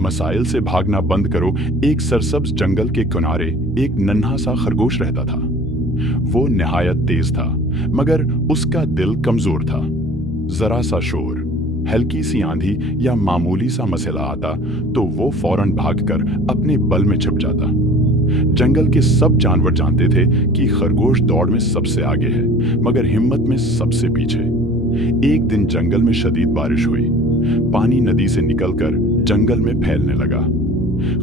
मसाइल से भागना बंद करो। एक सरसब्ज जंगल के किनारे एक नन्हा सा खरगोश रहता था। वो निहायत तेज था, मगर उसका दिल कमजोर था। जरा सा शोर, हल्की सी आंधी या मामूली सा मसला आता तो वो फौरन भागकर अपने बल में छिप जाता। जंगल के सब जानवर जानते थे कि खरगोश दौड़ में सबसे आगे है, मगर हिम्मत में सबसे पीछे। एक दिन जंगल में शदीद बारिश हुई। पानी नदी से निकलकर जंगल में फैलने लगा।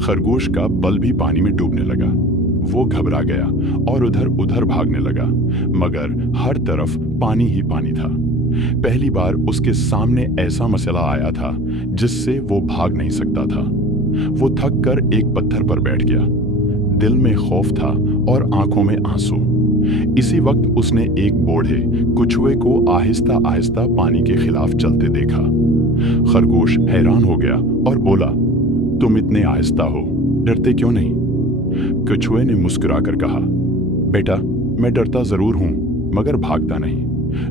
खरगोश का बल भी पानी में डूबने लगा। वो घबरा गया और उधर उधर भागने लगा, मगर हर तरफ पानी ही पानी था। पहली बार उसके सामने ऐसा मसला आया था जिससे वो भाग नहीं सकता था। वो थक कर एक पत्थर पर बैठ गया। दिल में खौफ था और आंखों में आंसू। इसी वक्त उसने एक बूढ़े कछुए को आहिस्ता आहिस्ता पानी के खिलाफ चलते देखा। खरगोश हैरान हो गया और बोला, तुम इतने आहिस्ता हो, डरते क्यों नहीं? कछुए ने मुस्कुराकर कहा, बेटा, मैं डरता जरूर हूं, मगर भागता नहीं।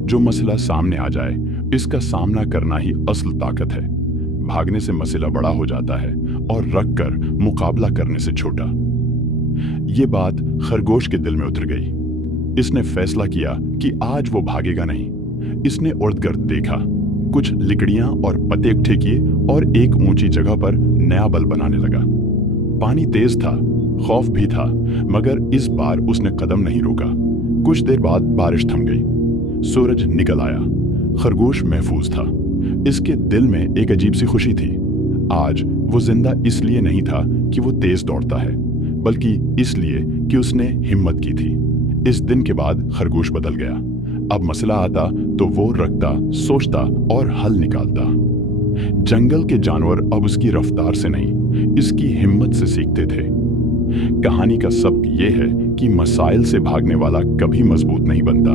जो मसला सामने आ जाए, इसका सामना करना ही असल ताकत है। भागने से मसला बड़ा हो जाता है और रख कर मुकाबला करने से छोटा। ये बात खरगोश के दिल में उतर गई। इसने फैसला किया कि आज वो भागेगा नहीं। इसने उर्द-गर्द देखा, कुछ लिकड़ियां और पत्ते इकट्ठे किए और एक ऊंची जगह पर नया बल बनाने लगा। पानी तेज था, खौफ भी था, मगर इस बार उसने कदम नहीं रोका। कुछ देर बाद बारिश थम गई। सूरज निकल आया। खरगोश महफूज था। इसके दिल में एक अजीब सी खुशी थी। आज वो जिंदा इसलिए नहीं था कि वो तेज दौड़ता है, बल्कि इसलिए कि उसने हिम्मत की थी। इस दिन के बाद खरगोश बदल गया। अब मसला आता तो वो रखता, सोचता और हल निकालता। जंगल के जानवर अब उसकी रफ्तार से नहीं, इसकी हिम्मत से सीखते थे। कहानी का सबक ये है कि मसाइल से भागने वाला कभी मजबूत नहीं बनता,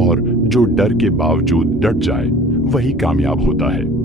और जो डर के बावजूद डट जाए वही कामयाब होता है।